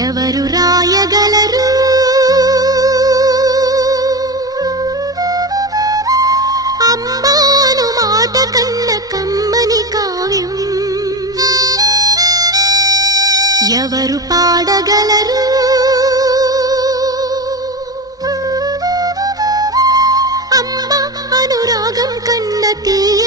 ఎవరు రాయగలరు అమ్మాను మాట కన్న కమ్మని కావ్యం? ఎవరు పాడగలరు అమ్మ అనురాగం కన్న తీయ